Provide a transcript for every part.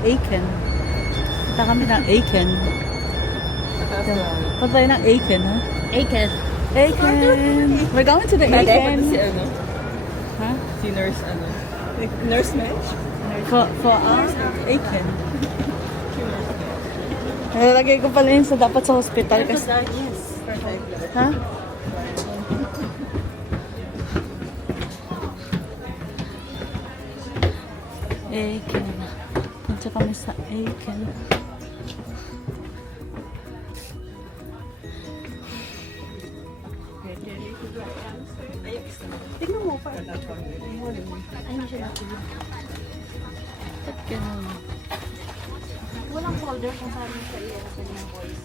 Aiken. Punta kami ng Aiken. Punta tayo ng Aiken, ha? Aiken. Aiken! We're going to the Aiken. Si ano? Ha? Si nurse ano? Nurse match? For us, Aiken. Nalagay ko pala yun sa dapat sa hospital kasi. Yes. Perfect. Ha? Aiken. Punta kami sa Aiken. Tignan mo pa. Ano siya natin? Ba't ganun? Walang folder kung saan sa iyo na pwede ng voice.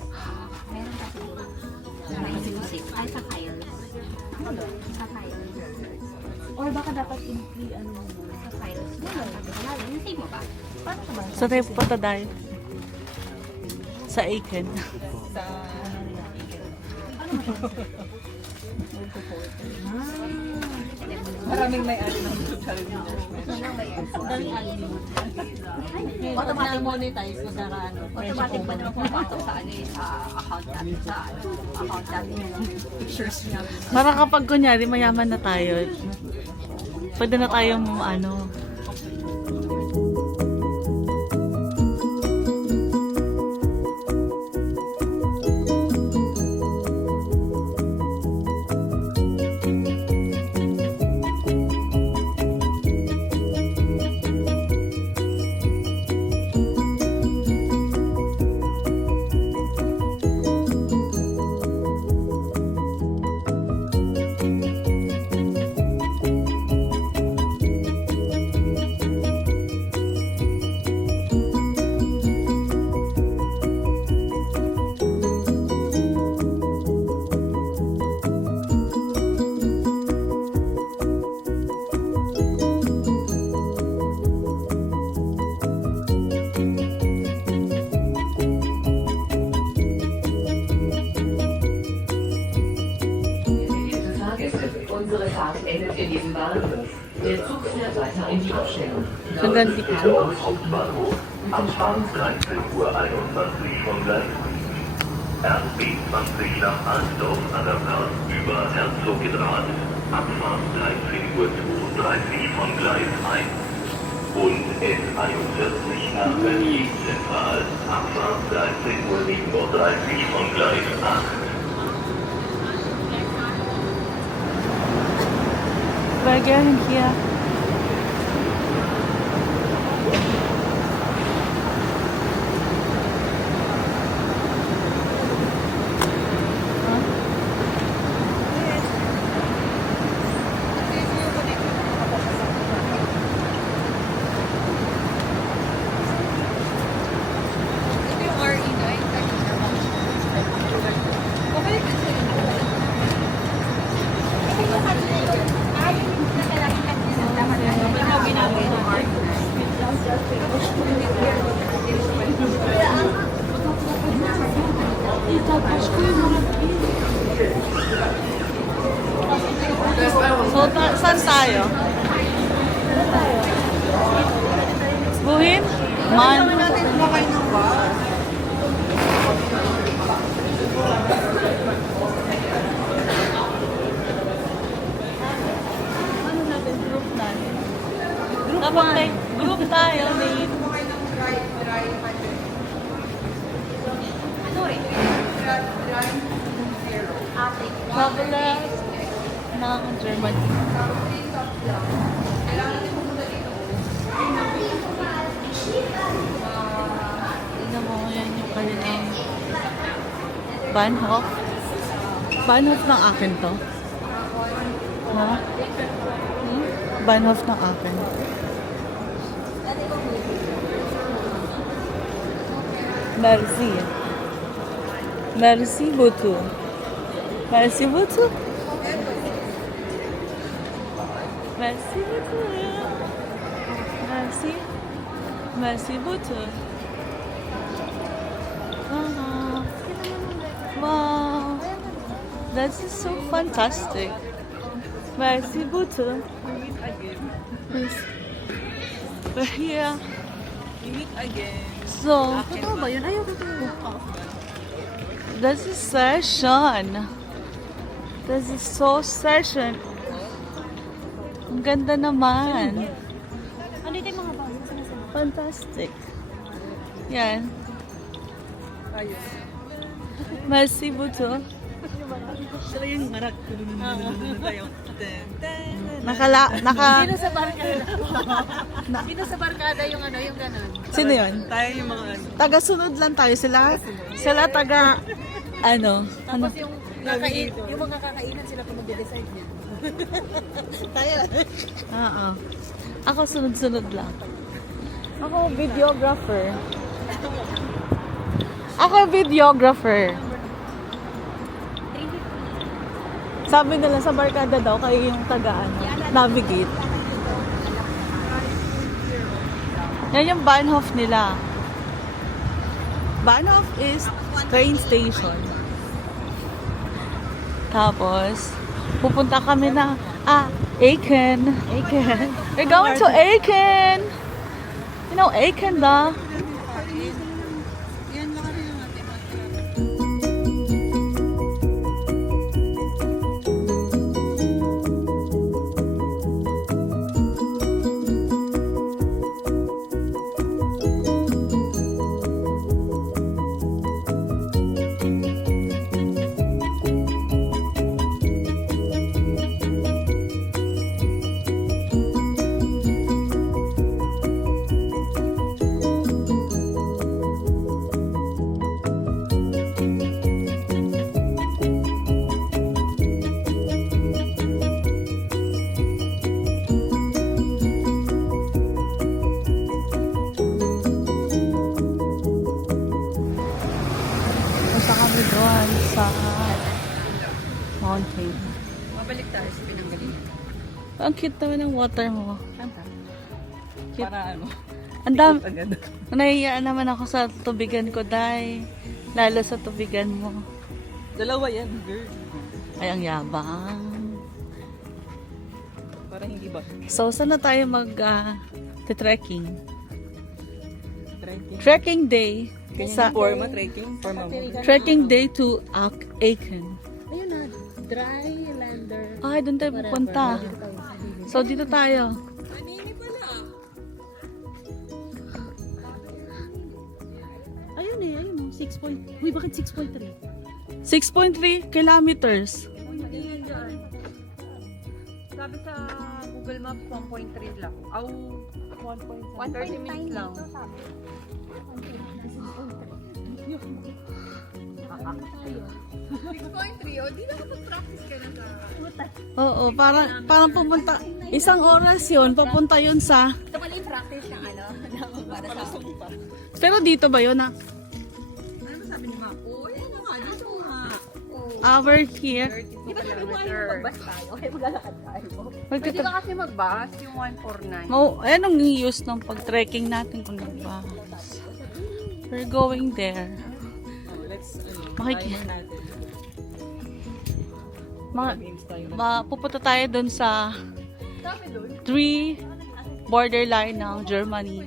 Meron kasi doon. Sa music. Ay, sa files. Sa files. Or baka dapat ano mo sa files. Wala. Yung save mo ba? Paano ka ba? Sa tayo pupunta dahil? Sa Aiken. Sa... Maraming may-ari ng YouTube channel ni Nurse Match. Automatic monetize ko sa ano. Automatic pa naman pumapasok sa ano sa account natin. Sa account natin yung pictures niya. Para kapag kunyari mayaman na tayo, pwede na tayong ano. Unsere Fahrt endet in diesem Bahnhof. Der Zug fährt weiter in die Abstellung. Hanggang di ka. Hauptbahnhof. Abfahrt 13:21 Uhr von Gleis. RB 20 nach Alsdorf an der Fahrt über Herzogenrath. Abfahrt 13:32 Uhr von Gleis 1. Und S41 nach Berlin Zentral. Abfahrt 13:37 Uhr von Gleis 8. We're going here. So, saan tayo? Buhin? Man? Ano natin? Group natin. Kapag may group tayo, may... Traveler ng Germany. Tignan mo, yan yung kanilang Bahnhof. Bahnhof ng akin to. Ha? Bahnhof ng akin. Merci. Merci beaucoup. Merci beaucoup. Merci beaucoup. Merci. Merci beaucoup. Wow. That is so fantastic. Merci beaucoup. Yes. We're here meet again. So, Totoo ba yun? Ayaw, totoo. this is session. This is so session. Ang ganda naman. Ano dito yung mga bago? Saan? Fantastic. Yan. Ayos. Merci buto. Sila yung marak. Tayo. Dito sa barkada. Dito sa barkada yung ano, yung ganun. Sino yun? Tayo yung mga ano. Taga-sunod lang tayo. Sila taga, ano? Tapos yung mga kakainan sila pa mag-decide niya. Oo. Ako sunod-sunod lang. Ako videographer. Sabi nila sa barkada daw kayo yung taga ano, navigate. Yan yung Bahnhof nila. Bahnhof is train station. Tapos, pupunta kami na, Aachen. We're going to Aachen. You know Aachen ba? Punta kami doon sa mountain. Mabalik tayo sa pinanggalingan. Ang cute naman ng water mo. Para ano. Ang dami. Agad. Nahihiyaan naman ako sa tubigan ko, Day. Lalo sa tubigan mo. Dalawa yan, girl. Ay, ang yabang. Para hindi ba? So, saan na tayo trekking? Trekking. Trekking day. Sa forma, trekking. Forma mo. Trekking day to Aachen. Ayun na, dry lander. Ay, doon tayo pupunta. So, dito tayo. Ayun eh, ayun. 6 point. Uy, bakit 6.3? 6.3 kilometers. Sabi sa Google Maps, 1.3 lang. Aw, 1.30 minutes lang. Oo, parang pupunta. Isang oras yun, papunta yun sa... Ito pala yung practice ng ano, para sa Pero dito ba yun Ano ba sabi ni Ma'am? Oh, yan nga, dito nga. Hour here. 32 Di ba sabi mo ay kilometer. magbas tayo? Ay, maglalakad tayo. Pwede ka kasi mag-bus, yung 149. Ayan ang use ng pag-trekking natin kung nagbahas. We're going there. Let's, Makiki- timer natin. Games tayo. Pupunta tayo dun sa 3 borderline ng Germany,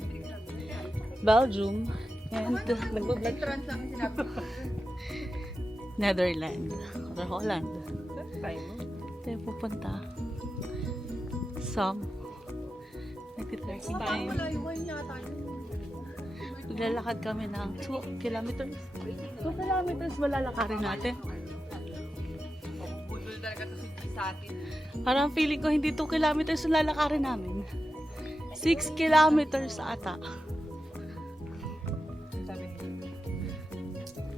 Belgium, and Nag-trans namin sinabi. Netherlands or Holland. Tayo. Tayo pupunta. Some nagtitrekking tayo. Maglalakad kami ng 2 kilometers. 2 kilometers malalakarin natin. Budol talaga ito sa atin. Parang feeling ko hindi 2 kilometers yung lalakarin namin. 6 kilometers ata. Sabi niya.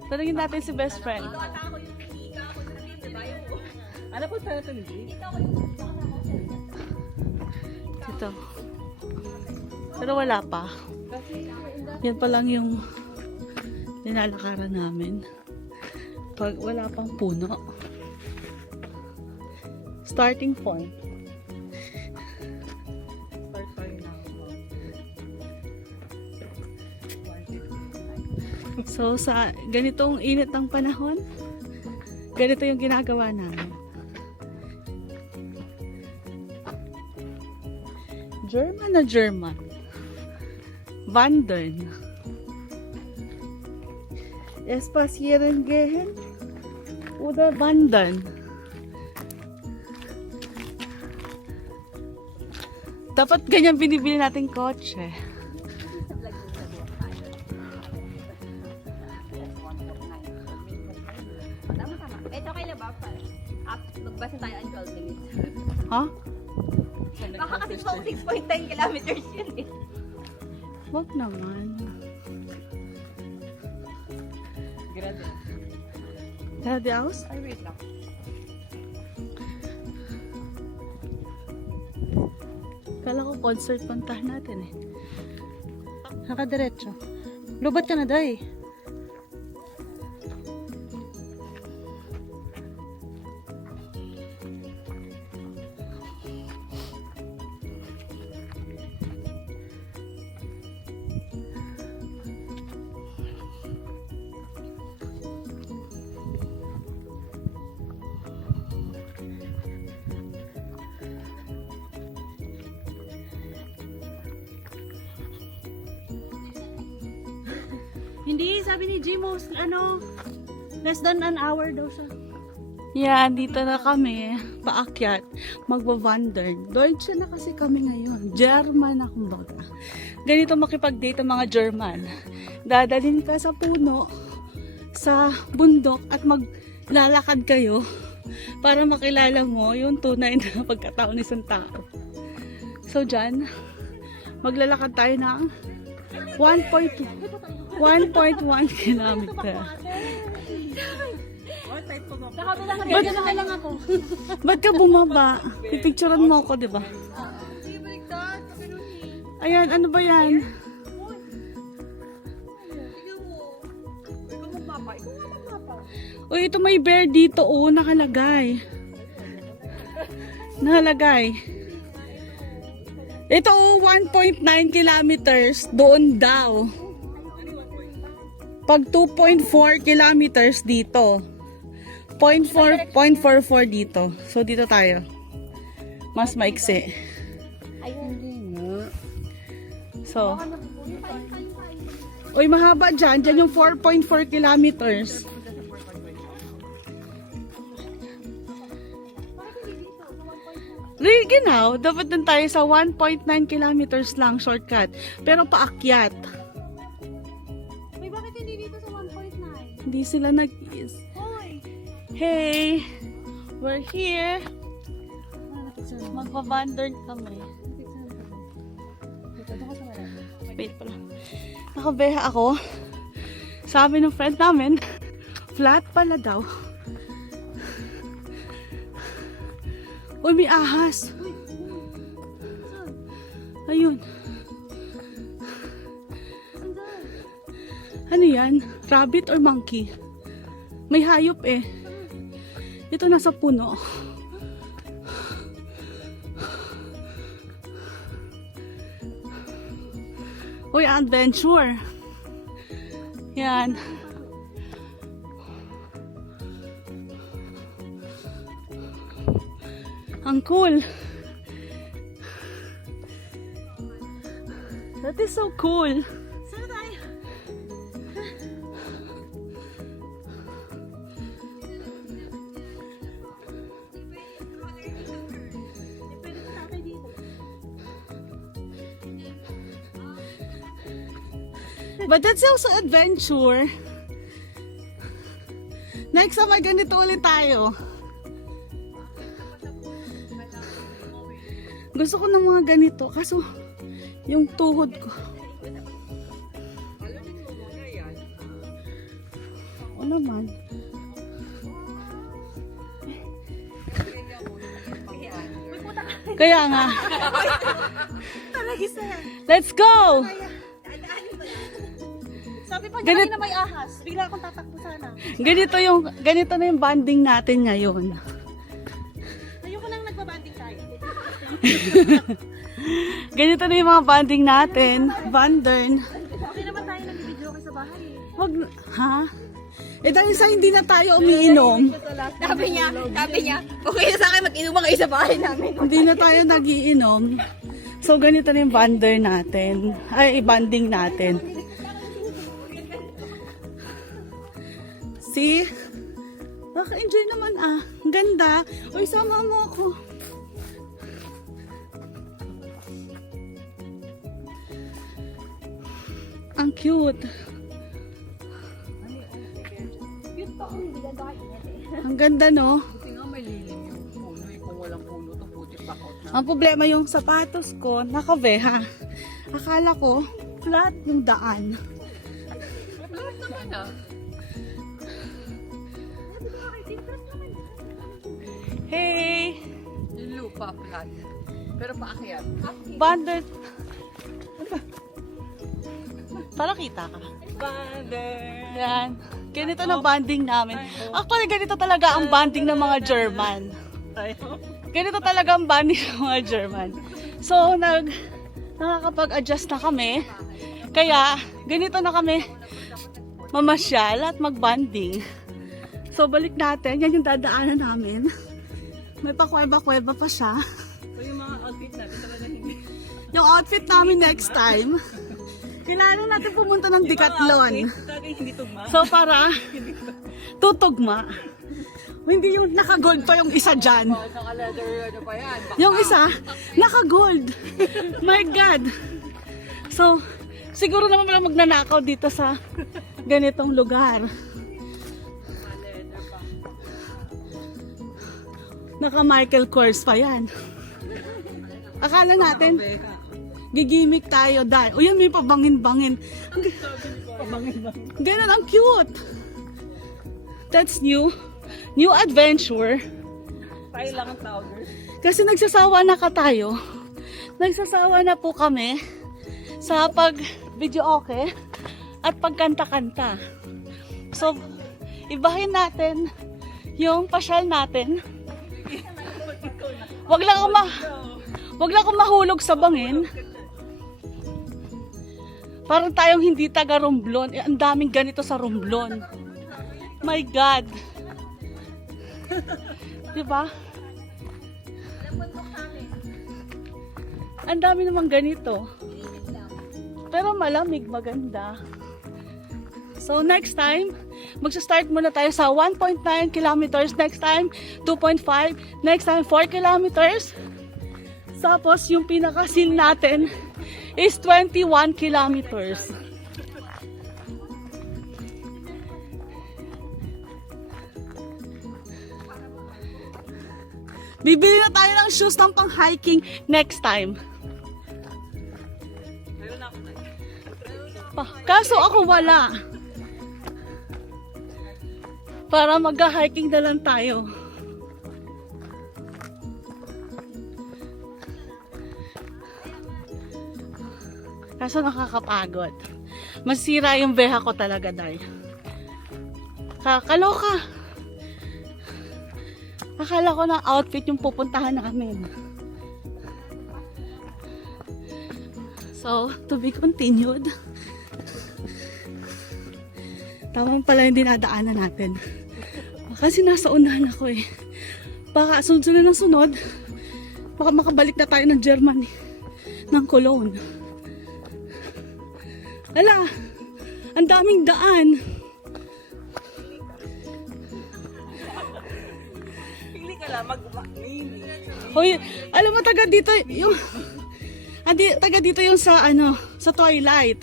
Tanungin natin si best friend. Ano po sa ito, Lizzie? Dito. Pero wala pa. Yan pa lang yung nilalakaran namin. Pag wala pang puno. Starting point. Start tayo na. So sa ganitong init ng panahon, ganito yung ginagawa namin. German na German. wandern. Spazieren gehen oder wandern. Dapat ganyan binibili natin kotse. Tama. Ito okay na ba? Magbasa tayo ang 12 minutes. Ha? Baka kasi 6.10 kilometers yun eh. Wag naman. Geradeaus? Ay, wait lang. Kala ko concert puntahan natin eh. Nakadiretso. Lubat ka na, day. Hindi, sabi ni Jimos, less than an hour daw siya. Yan, dito na kami, paakyat, magwa-wander. Deutsche na kasi kami ngayon. German na kumbaga. Ganito makipag-date ang mga German. Dadalhin ka sa puno, sa bundok, at maglalakad kayo para makilala mo yung tunay na pagkatao ng isang tao. So, dyan, maglalakad tayo ng 1.1 kilometer. Nakabilang lang ako. Ba't ka bumaba? Pipicturean mo ako, di ba? Ayan, ano ba yan? Uy, ito may bear dito, oh, nakalagay. Nakalagay. Ito, oh, 1.9 kilometers doon daw. Pag 2.4 kilometers dito. 0.44 dito. So, dito tayo. Mas maiksi. So, uy, mahaba dyan. Dyan yung 4.4 kilometers. Ginaw, dapat dun tayo sa 1.9 kilometers lang, shortcut. Pero paakyat. Uy, bakit hindi dito sa 1.9? Hindi sila nag-is. Hey! We're here. Magpa-wander kami. Wait pala. Nakabeha ako. Sabi ng friend namin, flat pala daw. Uy, may ahas. Ayun. Ano yan? Rabbit or monkey? May hayop eh. Ito nasa puno. Uy, adventure. Yan. Ang cool. That is so cool. Saan tayo? But that's also adventure. Next time, ganito ulit tayo. Gusto ko ng mga ganito. Kaso, yung tuhod ko. O naman. Kaya nga. Let's go! Sabi pa Ganit- niya na may ahas. Bigla akong tatakbo sana. Ganito na yung bonding natin ngayon. Ayoko nang nagbabanding tayo. Ganito na yung mga bonding natin. Wandern. Okay naman tayo nag-video kayo sa bahay. Wag, ha? Eh dahil sa hindi na tayo umiinom, Sabi niya, okay na sa akin mag-inuman kayo sa bahay namin. hindi na tayo nagiinom, so So, ganito na yung bander natin. Ay, banding natin. See? Naka-enjoy naman ah. Ang ganda. Uy, sama mo ako. Ang cute. Ang ganda, no? Buti nga may lilim yung puno. Kung walang puno, to puti pakot na. Ang problema yung sapatos ko, nakaveha. Akala ko, flat yung daan. Lahat naman ah. Hey! Yung lupa flat. Pero paakyat. Bandit! Para kita ka. Bandit! Yan. Ganito na banding namin. Actually, ganito talaga ang banding ng mga German. Ganito talaga ang banding ng mga German. So, nakakapag-adjust na kami. Kaya, ganito na kami mamasyal at mag-banding. So, balik natin. Yan yung dadaanan namin. May pakweba-kweba pa siya. So yung mga outfit natin talaga hindi. Yung outfit namin next time, kailangan natin pumunta ng Decathlon. Talaga hindi tugma. So, para tutugma. Hindi yung naka-gold pa yung isa dyan. Naka-leather ano pa yan. Yung isa, naka-gold. My God. So, siguro naman pala magnanakaw dito sa ganitong lugar. Naka-Michael Kors pa yan. Akala natin, gigimik tayo dahil. O yan, may pabangin-bangin. Ganun, ang cute. That's new. New adventure. Tayo lang ang powder. Kasi nagsasawa na ka tayo. Nagsasawa na po kami sa pag-video okay at pagkanta-kanta. So, ibahin natin yung pasyal natin. Wag lang akong mahulog sa bangin. Parang tayong hindi taga Romblon. Ang daming ganito sa Romblon. My God. Diba? Ang dami namang ganito. Pero malamig, maganda. So next time, magsa-start muna tayo sa 1.9 kilometers. Next time, 2.5. Next time, 4 kilometers. Tapos yung pinakasil natin is 21 kilometers. Bibili na tayo ng shoes ng pang-hiking next time. Kaso ako wala. Para mag-hiking na lang tayo. Kaso nakakapagod. Masira yung beha ko talaga, Day. Kakaloka. Akala ko na outfit yung pupuntahan namin. So, to be continued. Tama pala yung dinadaanan natin. Kasi nasa unahan ako eh. Baka sunod-sunod ng sunod, baka makabalik na tayo ng Germany, ng Cologne. Ala, ang daming daan. Pili ka lang mag-mini. Hoy, alam mo taga dito yung taga dito yung sa sa Twilight.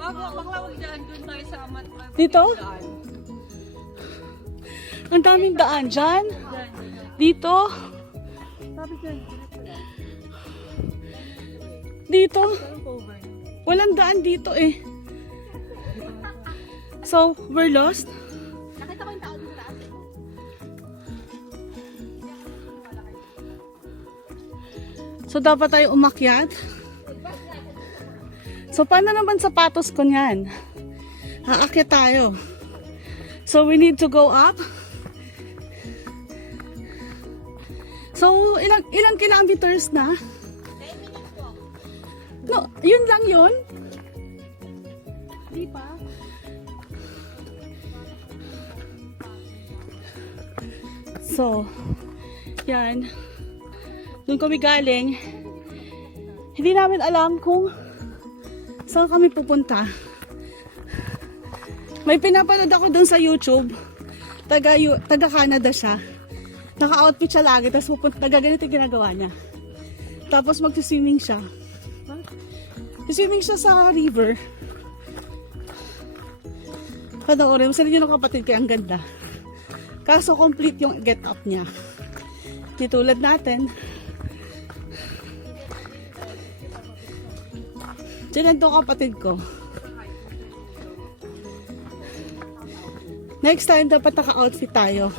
Bakla wag dyan. Doon tayo sa amat. Dito? Ang daming daan dyan. Dito. Dito. Walang daan dito eh. So, we're lost. Nakita ko yung tao dito taas. So, dapat tayo umakyat. So, paano naman sapatos ko niyan? Aakyat tayo. So, we need to go up. So, ilang kilometers na? 10 minutes po. No, yun lang yun? Di pa? So, yan. Doon kami galing. Hindi namin alam kung saan kami pupunta. May pinapanood ako dun sa YouTube. Taga Canada siya. Naka-outfit siya lagi. Tapos pupunta, ganito yung ginagawa niya. Tapos mag-swimming siya. Swimming siya sa river. Panoorin. Masali yun ng kapatid kaya ang ganda. Kaso complete yung get up niya. Di tulad natin. Diyan to kapatid ko. Next time, dapat naka-outfit tayo.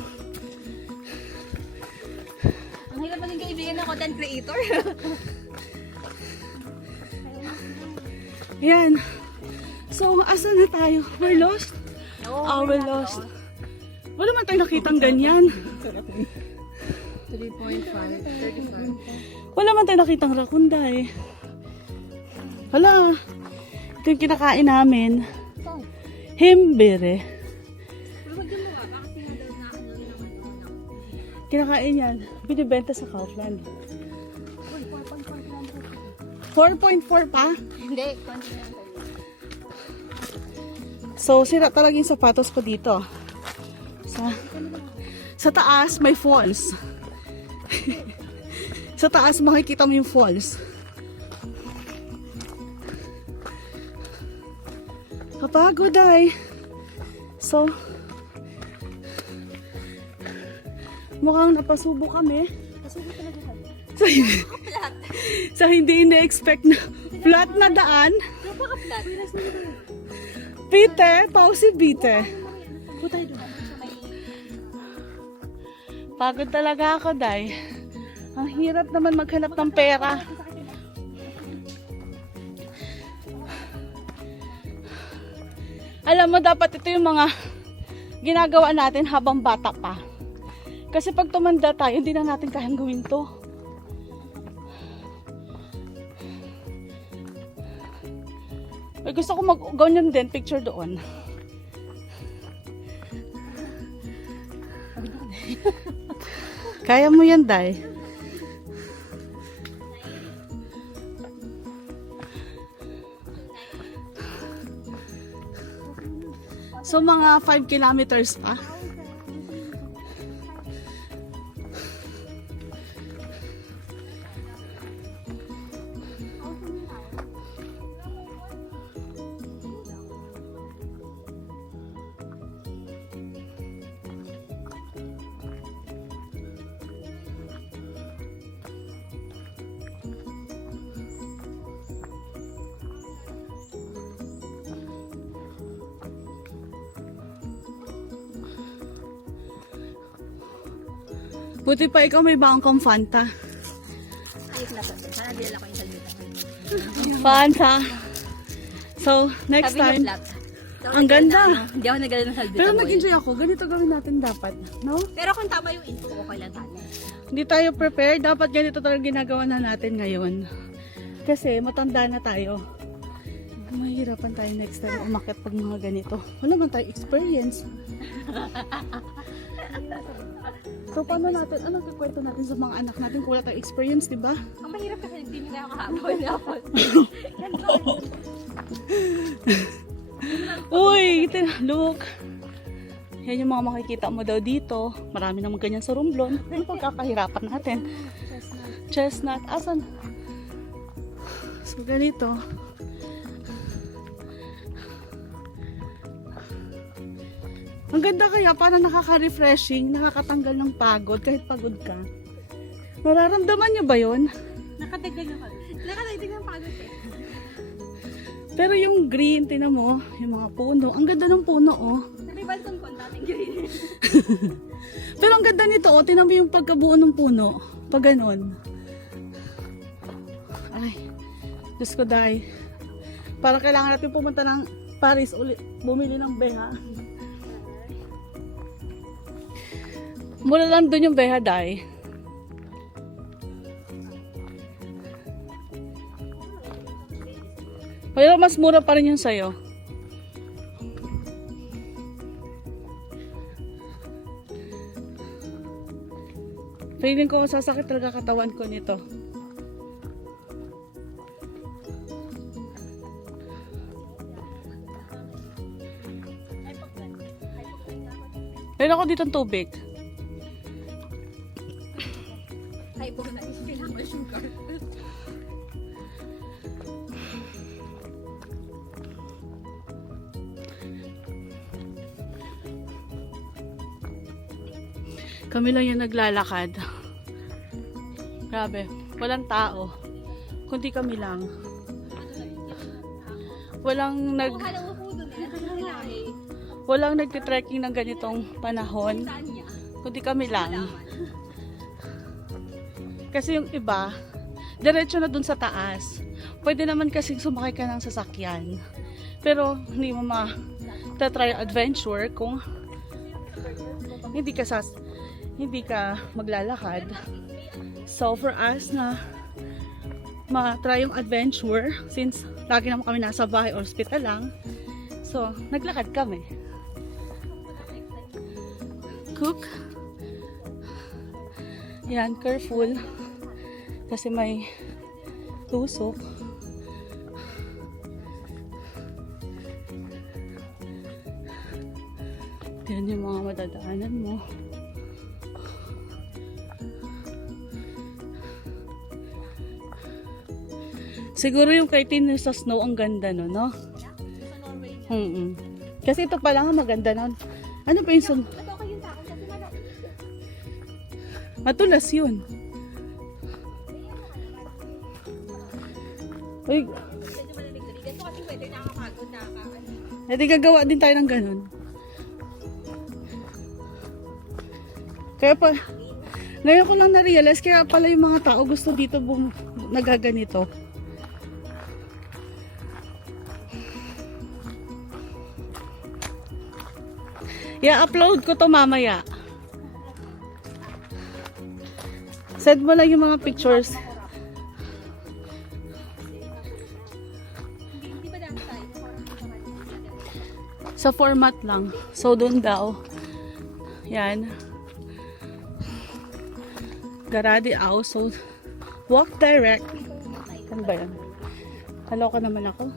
Ang hirap maging kaibigan ng content creator. Yan. So, asan na tayo? We're lost? Oh, we're lost. Wala man tayo nakitang ganyan. 3.5, 35. Wala man tayo nakitang rakunda eh. Wala. Ito yung kinakain namin. Himbire. Kinakain yan. Binibenta sa Kaufland. 4.4 pa? Hindi, konti lang. So, sira talaga yung sapatos ko dito. Sa taas, may falls. Sa taas, makikita mo yung falls. Kapagod ay. So, mukhang napasubo kami. So, sa hindi ina-expect na flat na daan. Napaka-flat. Peter, pausi Peter. Pagod talaga ako, Day. Ang hirap naman maghanap ng pera. Alam mo, dapat ito yung mga ginagawa natin habang bata pa. Kasi pag tumanda tayo, hindi na natin kayang gawin to. May gusto ko mag-ganyan din, picture doon. Kaya mo yan, Day. So, mga 5 kilometers pa. Buti pa ikaw may baong kang Fanta. Ayos na po. Sana dinala ko yung salita. Fanta. So, next time. Ang ganda. Hindi ako nagala ng salita. Pero nag-enjoy ako. Ganito gawin natin dapat. No? Pero kung tama yung info ko, okay lang sana. Hindi tayo prepared. Dapat ganito talaga ginagawa na natin ngayon. Kasi matanda na tayo. Mahirapan tayo next time umakyat pag mga ganito. Wala man tayo experience. So, paano natin, anong kikwento natin sa mga anak natin kung wala tayong experience, di ba? Ang mahirap kasi hindi nila ako kahapon. Uy, look. Yan yung mga makikita mo daw dito. Marami namang ganyan sa Romblon. Ano pagkakahirapan natin? Chestnut. Asan? So, ganito. Ang ganda kaya, parang nakaka-refreshing, nakakatanggal ng pagod, kahit pagod ka. Nararamdaman niyo ba yun? Nakadagdag ng pagod. Nakadagdag ng pagod eh. Pero yung green, tinan mo, yung mga puno, ang ganda ng puno, oh. Sabi ba itong kontating green? Pero ang ganda nito, oh, tinan mo yung pagkabuo ng puno. Pag ganon. Ay, Diyos ko, Day. Para kailangan natin pumunta ng Paris, bumili ng beha. Mura lang doon yung beha, Day. Pero mas mura pa rin yung sayo. Feeling ko sasakit talaga katawan ko nito. Meron ako dito tubig. Ay, po na. Kailangan sugar. Kami lang yung naglalakad. Grabe, walang tao. Kundi kami lang. Walang walang nagte-trekking ng ganitong panahon. Kundi kami lang. Kasi yung iba, diretso na dun sa taas. Pwede naman kasing sumakay ka ng sasakyan. Pero hindi mo ma-try adventure kung hindi ka maglalakad. So for us na ma-try yung adventure, since lagi naman kami nasa bahay or hospital lang, so naglakad kami. Cook. Yan, careful. Kasi may tusok. Yan yung mga madadaanan mo. Siguro yung kay Tin sa snow ang ganda no, no? Kasi ito pa lang ang maganda nun. Ano pa yung sun? Matulas yun. Uy. Hindi gagawa din tayo ng ganun. Kaya pa, ngayon ko lang na-realize, kaya pala yung mga tao gusto dito nagaganito. I-upload ko to mamaya. Send mo lang yung mga pictures. Sa format lang. So, doon daw. Yan. Garade out. So, walk direct. Ano ba yan? Kaloka naman ako.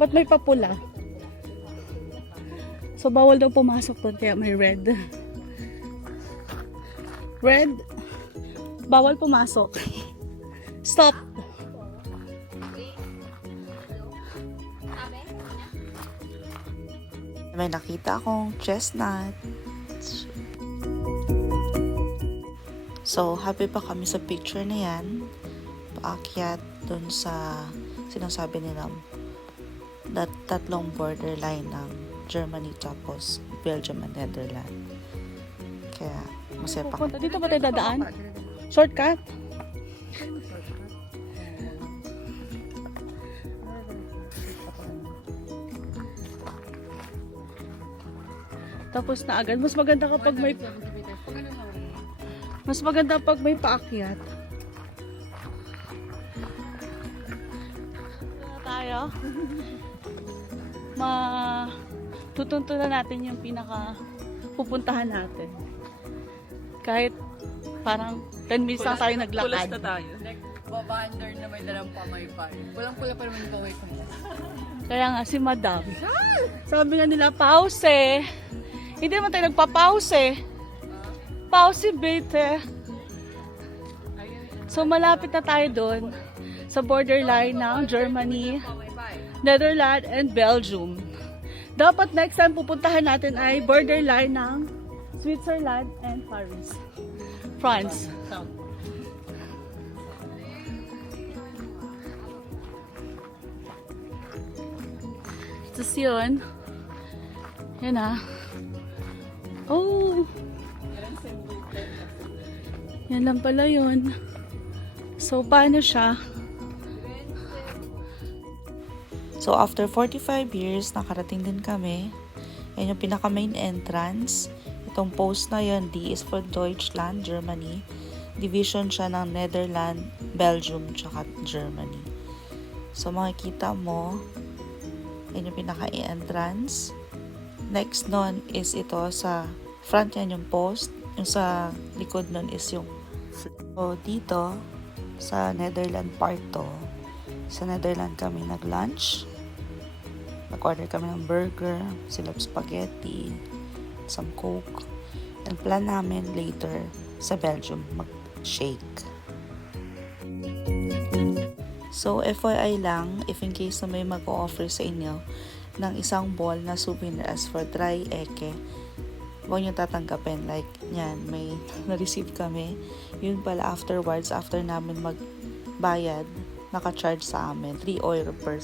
Ba't may papula? So, bawal daw pumasok doon. Kaya may red. Red. Bawal pumasok. Stop. May nakita akong chestnut. So, happy pa kami sa picture na yan. Paakyat dun sa sinasabi nila tatlong borderline ng Germany tapos Belgium and Netherlands. Kaya, masaya pa kami. Dito ba tayo dadaan? Shortcut? Tapos na agad. Mas maganda kapag may paakyat. Tayo. Tutuntunan natin yung pinaka pupuntahan natin. Kahit parang 10 minutes lang tayo naglakad. Pulas na tayo. Babander na may dalang pamaypay. Pulang-pula pa naman yung pamaypay. Kaya nga si Madam. Sabi nga nila, pause. Hindi naman tayo nagpa-pause. Pause bete. So malapit na tayo doon sa borderline ng Germany, Netherlands, and Belgium. Dapat next time pupuntahan natin ay borderline ng Switzerland and Paris. France. Tapos yun. Yan ah. Oh! Yan lang pala yun. So, paano siya? So, after 45 years, nakarating din kami. Yan yung pinaka main entrance. Itong post na yun, D is for Deutschland, Germany. Division siya ng Netherlands, Belgium, tsaka Germany. So, makikita mo, yan yung pinaka-entrance. Next nun is ito sa front yan yung post. Yung sa likod nun is yung so, dito sa Netherlands part to. Sa Netherlands kami nag-lunch. Nag-order kami ng burger, sila spaghetti, some coke. And plan namin later sa Belgium mag-shake. So, FYI lang, if in case na may mag-offer sa inyo ng isang ball na souvenir as for dry eke, huwag nyo tatanggapin. Like, yan, may na-receive kami. Yun pala afterwards, after namin magbayad, naka-charge sa amin, 3 euro per.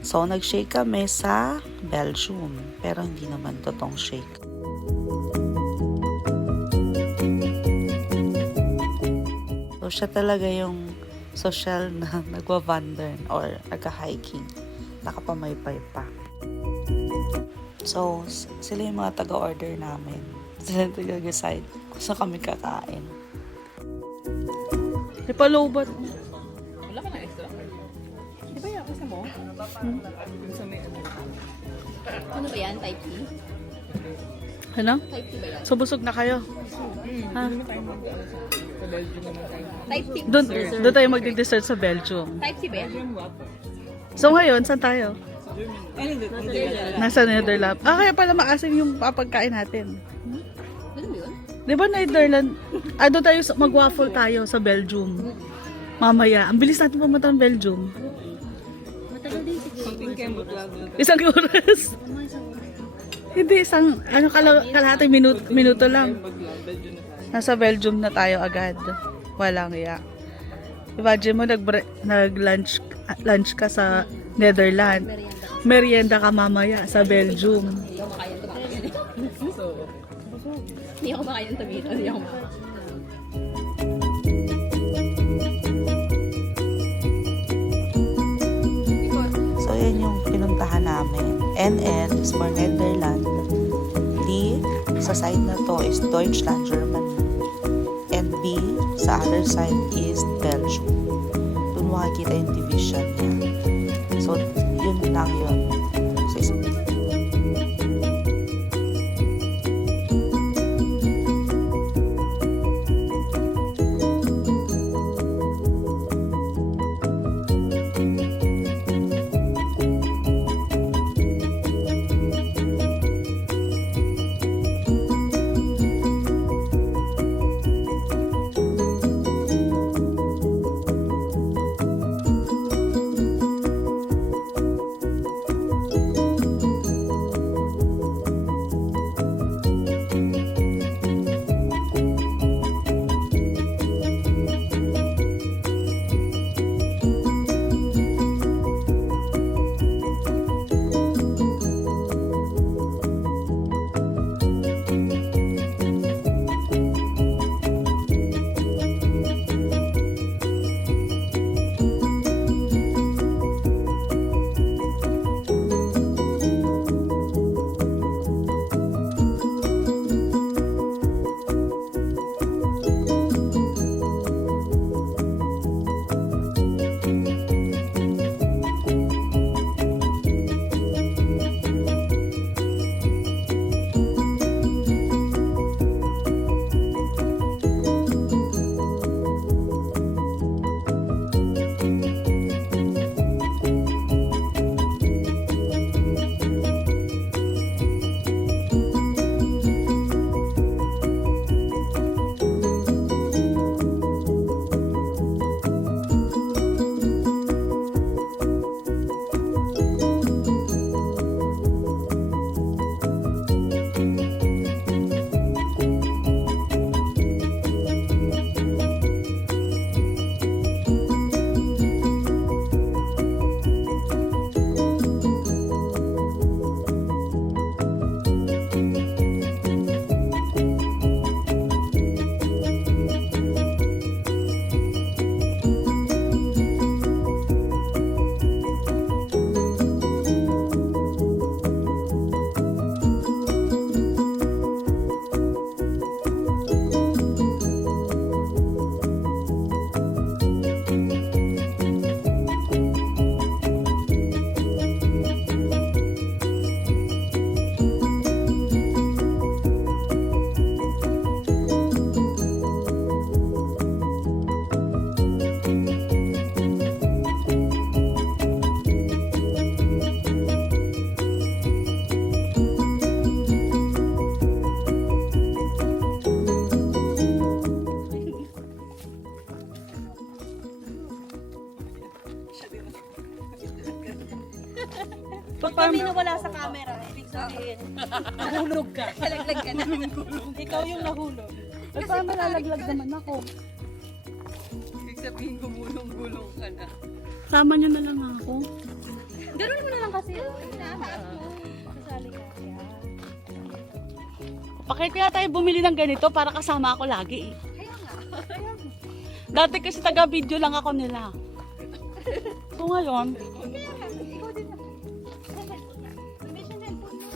So, nag-shake kami sa Belgium. Pero hindi naman totoong shake. So, siya talaga yung social na nagwa-wandern or nagka-hiking. Nakapamaypay pa. So, sila yung mga taga-order namin. Sila taga-decide kung saan kami kakain. Ipalobat. Wala ka na extra? Di ba yung kasi mo? Sa may Ano ba yan? Type E? Ano? Type E ba yan? So, busog na kayo? Ha? sa Belgium naman tayo. Type C. Doon tayo magdi-dessert sa Belgium. Type C ba yan? So, ngayon, saan tayo? Ano yun? Nasa Netherlands. Kaya pala maasim yung papagkain natin. Ano ba yun? Di ba Netherlands? Doon tayo, mag-waffle tayo sa Belgium. Mamaya. Ang bilis natin pumunta ng Belgium. Matagal din siguro. Something kembot lang doon. Isang oras. Hindi, isang, kalahating minuto lang. Belgium na tayo. Nasa Belgium na tayo agad. Walang iya. Imagine mo, nag-lunch ka sa Netherlands. Merienda ka mamaya sa Belgium. Hindi ako makayang tumakas. So, Hindi ako makayang tumito. Hindi ako makayang. So, yan yung pinuntahan namin. NL is for Netherlands. D, sa side na to is Deutschland, Germany. And B, sa other side is Belgium. Doon makikita yung division niya. So, yun lang yun. So, Nahulog ka. Nalaglag ka na. Ikaw yung nahulog. At parang malalaglag naman ako. Ibig sabihin, gumulong-gulong ka na. Sama niyo na lang ako. Ganun mo na lang kasi. Sasali ka. Bakit kaya tayo bumili ng ganito para kasama ako lagi eh? Kaya nga. Dati kasi taga-video lang ako nila. So ngayon, Ikaw din na. May siya cellphone mo.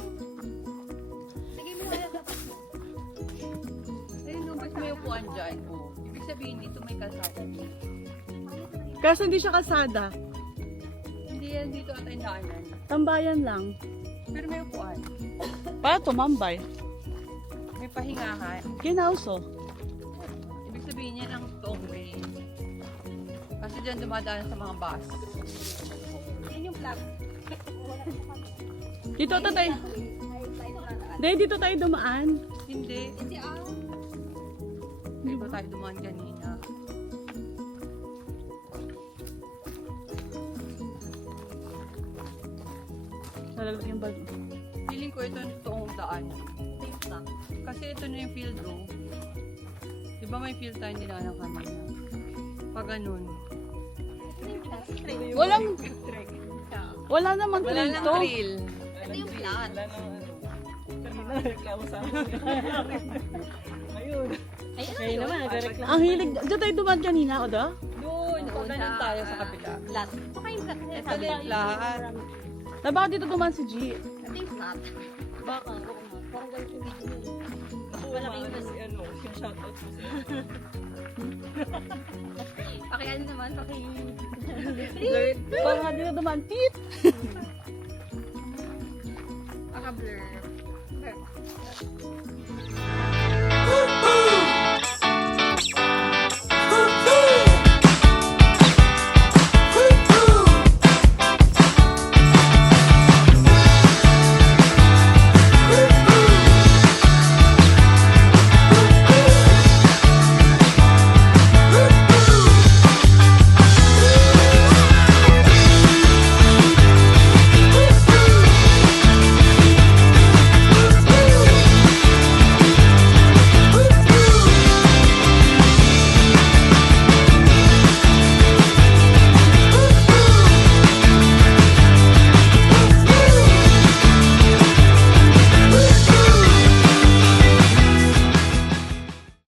Lagay mo na dapat mo. Ayun, nung ba't may upuan dyan? Oh. Ibig sabihin, dito may kalsada. kasi hindi siya kalsada. Hindi yan dito at ay daanan. Tambayan lang. Pero may upuan. Para tumambay. May pahingahan. Kinauso. Ibig sabihin yan ang toong way. Kasi dyan dumadaan sa mga bus. Yan yung plug. Dito tayo. Hindi, dito tayo dumaan. Hindi. Hindi Hindi ba tayo dumaan kanina? Nalalagyan yung bag. Feeling ko ito ang toong daan. Kasi ito na yung field row. Di ba may field tayo nilalang kanina? Pag ganun. Wala namang Wala trail nang to. trail. Ito yung plug. Ayun naman, ang hilig. Diyan tayo dumaan kanina, o da? Doon, pag ganun tayo sa kabila. Flat. Baka yung flat. Ito na yung lahat. Na baka dito dumaan si G. Ito yung flat. Baka. Oo nga. Parang ganito yung video. Malaking mas. Paki ano naman, paki... Baka dito dumaan, tit!